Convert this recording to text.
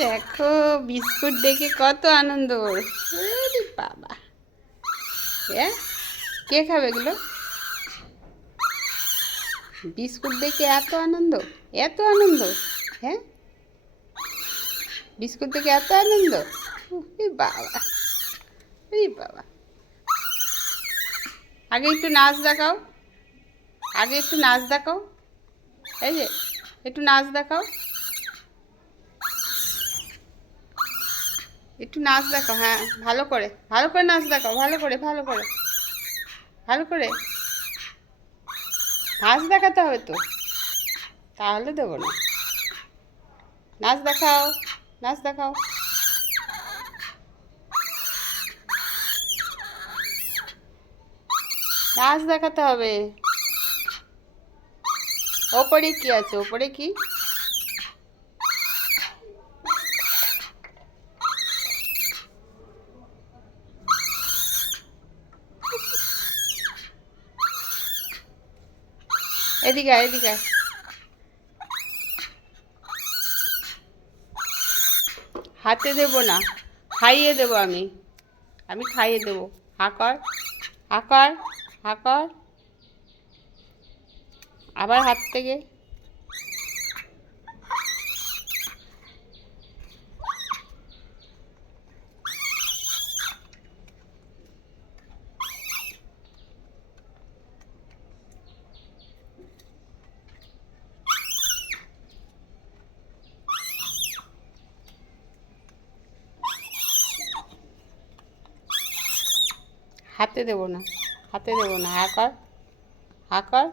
দেখো বিস্কুট দেখে কত আনন্দ ওর। আরে বাবা, হ্যাঁ কে খাবে এগুলো? বিস্কুট দেখে এত আনন্দ, এত আনন্দ, হ্যাঁ বিস্কুট দেখে এত আনন্দ। বাবা, বাবা, আগে একটু নাচ দেখাও, আগে একটু নাচ দেখাও, এই যে একটু নাচ দেখাও, একটু নাচ দেখাও, হ্যাঁ ভালো করে, ভালো করে নাচ দেখাও, ভালো করে, ভালো করে, ভালো করে নাচ দেখাতে হবে তো, তাহলে দেবো না। নাচ দেখাও, নাচ দেখাও। নাচ দেখাতে হবে। ওপরে কি আছে, ওপরে কি? এদিকে আয়, এদিকে আয়। হাতে দেবো না, খাইয়ে দেবো আমি, আমি খাইয়ে দেবো। হা কর, হা কর, হা কর, আবার হাত থেকে। হাতে দেবো না, হাতে দেবো না, হা কর, হা কর।